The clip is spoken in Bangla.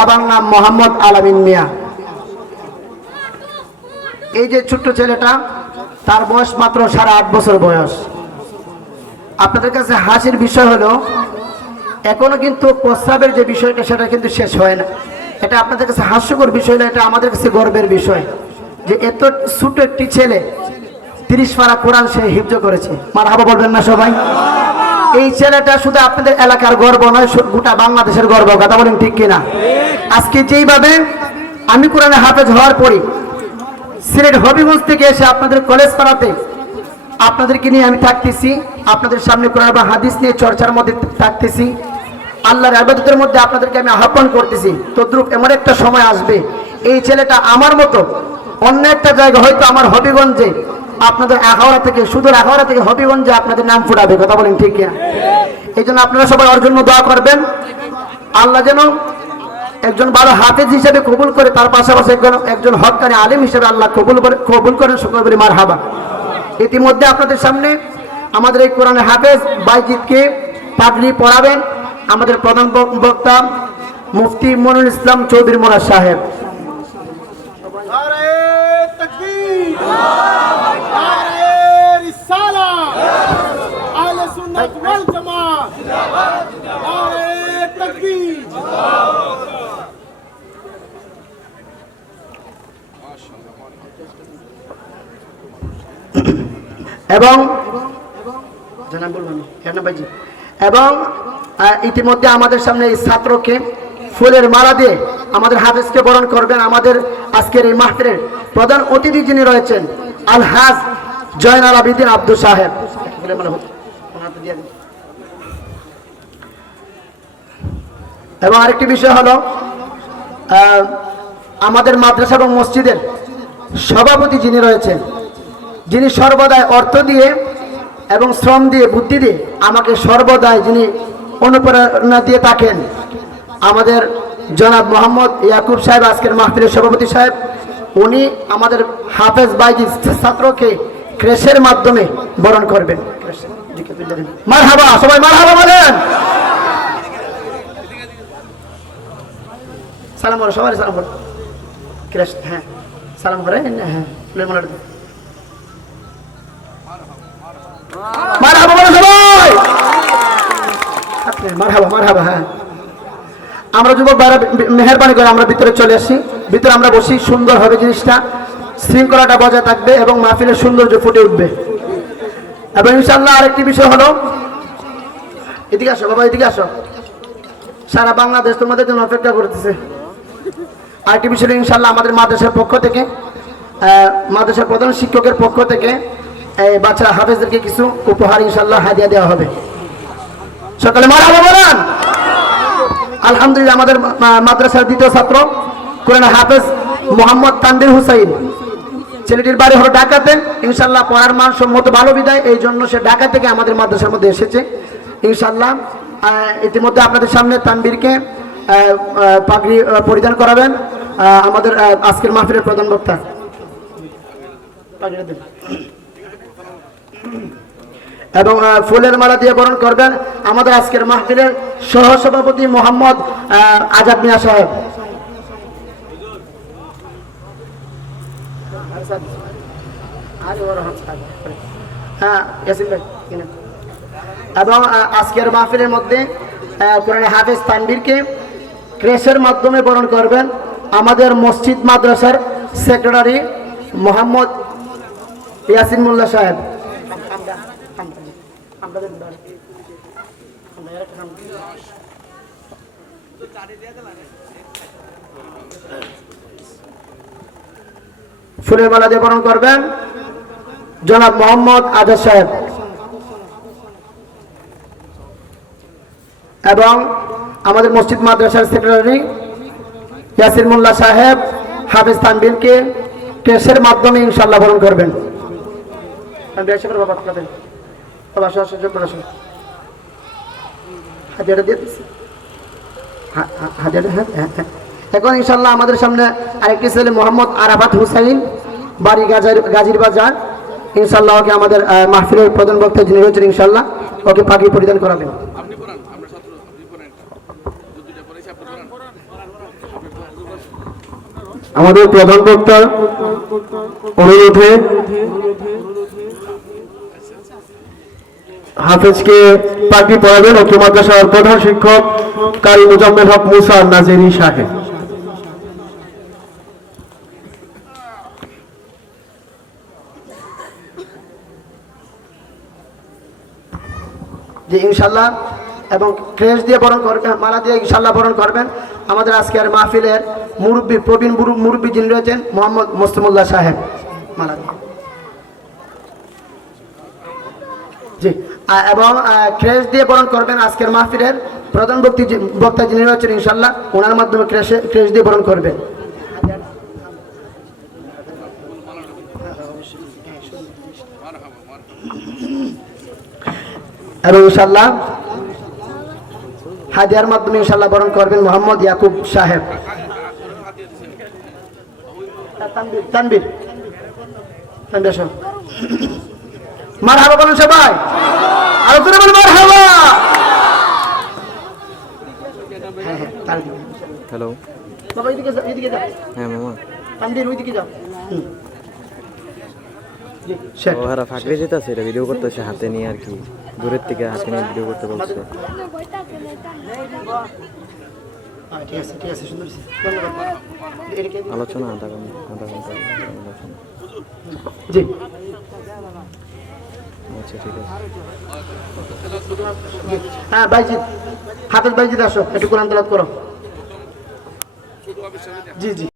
বাবার নাম মোহাম্মদ আলামিন মিয়া। এই যে ছোট্ট ছেলেটা, তার বয়স মাত্র সাড়ে আট বছর বয়স। আপনাদের কাছে হাসির বিষয় হলো, এখনও কিন্তু প্রস্রাবের যে বিষয়টা, সেটা কিন্তু শেষ হয় না। এটা আপনাদের কাছে হাস্যকর বিষয় না, এটা আমাদের কাছে গর্বের বিষয়। যে এত ছোট একটি ছেলে, তিরিশ পারা কোরআন সে হিফজ করেছে। মার হাবা বলবেন না সবাই? এই ছেলেটা শুধু আপনাদের এলাকার গর্ব নয় গোটা বাংলাদেশের গর্ব, কথা বলেন ঠিক কিনা? আজকে যেইভাবে আমি কোরআনে হাফেজ হওয়ার পরই সিলেট হবিগঞ্জ থেকে এসে আপনাদের কলেজ পাড়াতে আপনাদেরকে নিয়ে আমি থাকতেছি, আপনাদের সামনে কোরআন বা হাদিস নিয়ে চর্চার মধ্যে থাকতেছি, আল্লাহর আবাদতের মধ্যে আপনাদেরকে আমি আহ্বান করতেছি, তদ্রুপ এমন একটা সময় আসবে, এই ছেলেটা আমার মতো অন্য একটা জায়গা হয়তো আমার হবিগঞ্জে আপনাদের আখাওড়া থেকে, সুদূর আখাওড়া থেকে হবিগঞ্জে আপনাদের নাম ফুটাবে, কথা বলেন ঠিক এই জন্য আপনারা সবাই ওর জন্য দোয়া করবেন। আল্লাহ যেন একজন ভালো হাফেজ হিসেবে কবুল করে, তার পাশাপাশি একজন একজন হকানি আলিম হিসেবে আল্লাহ কবুল করে কবুল করেন বলি মার হাবা ইতিমধ্যে আপনাদের সামনে আমাদের এই কোরআনে হাফেজ বাইজিৎকে পাগড়ি পড়াবেন আমাদের প্রধান বক্তা মুফতি মনুল ইসলাম চৌধুরী মোনা সাহেব। এবং? এবং ইতিমধ্যে আমাদের সামনে এই ছাত্রকে ফুলের মালা দিয়ে আমাদের হাফেজকে বরণ করবেন আমাদের আজকের এই মাহফিলের প্রধান অতিথি যিনি রয়েছেন আল হাজ জয়নাল আবিদিন আব্দুল সাহেব। এবং আরেকটি বিষয় হলো আমাদের মাদ্রাসা এবং মসজিদের সভাপতি যিনি রয়েছেন যিনি সর্বদাই অর্থ দিয়ে এবং শ্রম দিয়ে, বুদ্ধি দিয়ে আমাকে সর্বদাই যিনি অনুপ্রেরণা দিয়ে থাকেন, আমাদের জনাব মোহাম্মদ ইয়াকুব সাহেব, আজকের মাহফিলের সভাপতি সাহেব, উনি আমাদের হাফেজ বাইজি ছাত্রকে ক্রেশের মাধ্যমে বরণ করবেন। মার হাবা সবাই মার হাবা বলেন। সালাম করো সবাই সালাম ক্রেশ হ্যাঁ সালাম করে হ্যাঁ হ্যাঁ। আমরা যুবক ভাইরা বে- মেহেরবানি করে আমরা ভিতরে চলে আসি। ভিতরে আমরা বসি, সুন্দর হবে জিনিসটা। শৃঙ্খলাটা বজায় থাকবে এবং মাহফিলের সৌন্দর্য ফুটে উঠবে। এবং ইনশাল্লাহ আরেকটি বিষয় হলো, এদিকে আসো বাবা, এদিকে আসো। সারা বাংলাদেশ তোমাদের জন্য অপেক্ষা করতেছে। আরেকটি বিষয় ইনশাল্লাহ আমাদের মাদ্রাসার পক্ষ থেকে মাদ্রাসার প্রধান শিক্ষকের পক্ষ থেকে বাচ্চারা হাফেজদেরকে কিছু উপহার ইনশাল্লাহ হাদিয়া দেওয়া হবে। সকালে মারা বলেন আলহামদুলিল্লাহ, আমাদের মাদ্রাসার দ্বিতীয় ছাত্র, কোরআন হাফেজ মোহাম্মদ তানবির হুসাইন। ছেলেটির বাড়ি হলো ঢাকাতে। ইনশাল্লাহ পড়ার মান সম্মত ভালো বিদায়। এই জন্য সে ঢাকা থেকে আমাদের মাদ্রাসার মধ্যে এসেছে। ইনশাল্লাহ ইতিমধ্যে আপনাদের সামনে তানবীরকে পাগড়ি পরিধান করাবেন। আমাদের আজকের মাহফিলের প্রধান বক্তা। এবং ফুলের মালা দিয়ে বরণ করবেন আমাদের আজকের মাহফিলের সহসভাপতি মোহাম্মদ আজাদ মিয়া সাহেব হ্যাঁ। এবং আজকের মাহফিলের মধ্যে হাফেজ তানবীরকে ক্রেশের মাধ্যমে বরণ করবেন আমাদের মসজিদ মাদ্রাসার সেক্রেটারি মোহাম্মদ ইয়াসিন মোল্লা সাহেব ফুলের মালা দিয়ে বরণ করবেন। জনাব মোহাম্মদ আজাদ সাহেব। এবং আমাদের মসজিদ মাদ্রাসার সেক্রেটারি ইয়াসির মোল্লা সাহেব, হাফিজ তানবিলকে কেসের মাধ্যমে ইনশাল্লাহ বরণ করবেন। বাবা। বাবা আসো আসো যোগ আসো। হাজারটা দিয়ে দিচ্ছি হা- হা- হ্যাঁ হ্যাঁ, হ্যাঁ। এখন ইনশাল্লাহ আমাদের সামনে আরেকটি ছেলে মোহাম্মদ আরাফাত হুসাইন বাড়ি গাজার গাজীর বাজার। ইনশাল্লাহ ওকে আমাদের মাহফিলের প্রধান বক্তা যিনি রয়েছেন ইনশাল্লাহ ওকে পাখি পরিধান করাবেন। আমাদের প্রধান বক্তা অনুরোধে হাফেজকে পাখি পড়াবেন ও মাদ্রাসার প্রধান শিক্ষক কারি মুজাম্মেল হক মুসা নাজেরি সাহেব। যে ইনশাল্লাহ এবং ক্রেশ দিয়ে বরণ করবেন মালা দিয়ে ইনশাল্লাহ বরণ করবেন। আমাদের আজকের মাহফিলের মুরব্বী, প্রবীণ মুরু- মুরব্বী যিনি রয়েছেন, মোহাম্মদ মোস্তমুল্লাহ সাহেব, মালা দিয়ে জি আ- এবং ক্রেশ দিয়ে বরণ করবেন আজকের মাহফিলের প্রধান বক্তি বক্তা যিনি রয়েছেন ইনশাল্লাহ ওনার মাধ্যমে ক্রেশে ক্রেশ দিয়ে বরণ করবেন। এবং ইনশাল্লাহ হাদিয়ার মাধ্যমে ইনশাল্লাহ বরণ করবেন মোহাম্মদ ইয়াকুব সাহেব। তানবীর আসো। মারহাবা বলুন সবাই। আরও করে দিকে। হ্যালো বাবা এদিকে যাও এদিকে যাও হ্যাঁ মামা। তানবীর ওইদিকে যাও ফাঁকড়ে যেতেছে এটা ভিডিও করতেছে হাতে নিয়ে আর কি। দূরের থেকে হাতে নিয়ে ভিডিও করতে বলছে। হ্যাঁ, ঠিক আছে ঠিক আছে সুন্দর হয়েছে। ধন্যবাদ। এদিকে দিন। আলোচনা আধা ঘণ্টা আধা ঘণ্টা আলোচনা। জি। হ্যাঁ বাইজিৎ হাফেজ বাইজিৎ আসো একটু কোরআন তেলাওয়াত করো। জি জি।